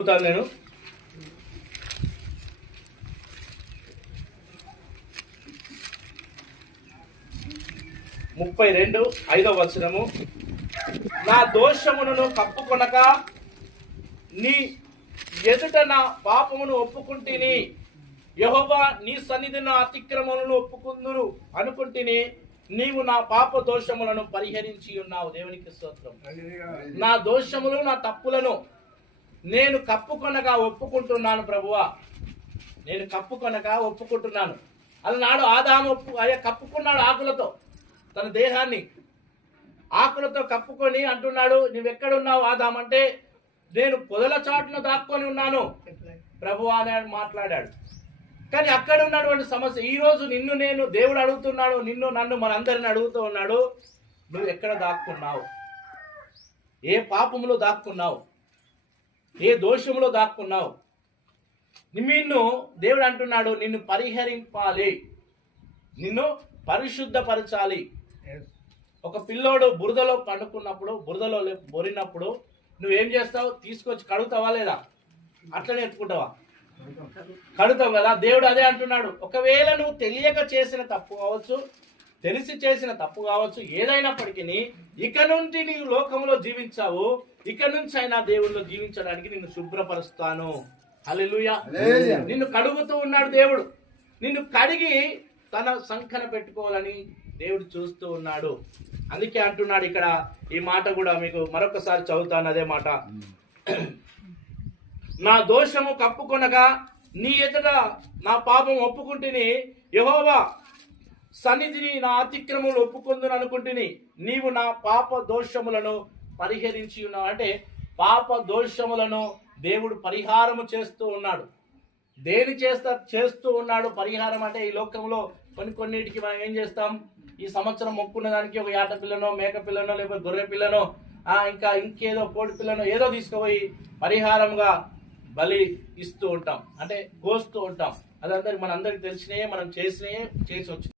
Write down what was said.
నేను 32:5 వచనము, నా దోషమును కప్పుకొనక నీ ఎదుట నా పాపమును ఒప్పుకుంటిని. యెహోవా నీ సన్నిధి నా అతిక్రమములను ఒప్పుకుందును అనుకుంటిని. నీవు నా పాప దోషములను పరిహరించి ఉన్నావు. దేవునికి స్తోత్రం. నా దోషములు నా తప్పులను నేను కప్పుకొనగా ఒప్పుకుంటున్నాను ప్రభువా. నేను కప్పుకొనగా ఒప్పుకుంటున్నాను. అలనాడు ఆదాము కప్పుకున్నాడు ఆకులతో, తన దేహాన్ని ఆకులతో కప్పుకొని అంటున్నాడు, నువ్వెక్కడున్నావు ఆదాము అంటే, నేను పొదల చాటున దాక్కొని ఉన్నాను ప్రభువా అని మాట్లాడాడు. కానీ అక్కడ ఉన్నటువంటి సమస్య ఈరోజు నిన్ను నేను దేవుడు అడుగుతున్నాడు, నిన్ను నన్ను మనందరిని అడుగుతూ ఉన్నాడు, నువ్వు ఎక్కడ దాక్కున్నావు? ఏ పాపములో దాక్కున్నావు? ఏ దోషములో దాక్కున్నావు? నిన్ను దేవుడు అంటున్నాడు, నిన్ను పరిహరింపాలి, నిన్ను పరిశుద్ధపరచాలి. ఒక పిల్లోడు బురదలో పండుకున్నప్పుడు, బురదలో బొరినప్పుడు నువ్వేం చేస్తావు? తీసుకొచ్చి కడుగుతావా లేదా? అట్లనే ఎత్తుకుంటావా? కడుగుతావు కదా. దేవుడు అదే అంటున్నాడు, ఒకవేళ నువ్వు తెలియక చేసిన తప్పు కావచ్చు, తెలిసి చేసిన తప్పు కావచ్చు, ఏదైనప్పటికీ ఇక నుండి నీవు లోకంలో జీవించావు, ఇక నుంచి అయినా దేవుళ్ళు జీవించడానికి నిన్ను శుభ్రపరుస్తాను. హల్లెలూయా. నిన్ను కడుగుతూ ఉన్నాడు దేవుడు. నిన్ను కడిగి తన సంకన పెట్టుకోవాలని దేవుడు చూస్తూ ఉన్నాడు. అందుకే అంటున్నాడు ఇక్కడ, ఈ మాట కూడా మీకు మరొకసారి చదువుతాను అదే మాట. నా దోషము కప్పుకొనగా నీ ఎదుట నా పాపం ఒప్పుకుంటుని. యెహోవా సన్నిధిని నా అతిక్రమములు ఒప్పుకుందును అనుకుంటుని. నీవు నా పాప దోషములను పరిహరించి ఉన్నావు. అంటే పాప దోషములను దేవుడు పరిహారము చేస్తూ ఉన్నాడు. దేని చేస్తూ ఉన్నాడు పరిహారం అంటే, ఈ లోకంలో కొన్నిటికి మనం ఏం చేస్తాం? ఈ సంవత్సరం మొక్కున్న దానికి ఒక యాట పిల్లనో, మేక పిల్లనో, లేకపోతే గొర్రె పిల్లనో, ఇంకేదో కోడి పిల్లనో ఏదో తీసుకుపోయి పరిహారంగా బలి ఇస్తూ ఉంటాం, అంటే కోస్తూ ఉంటాం. అదందరికి మనందరికి తెలిసినయే, మనం చేసి వచ్చు.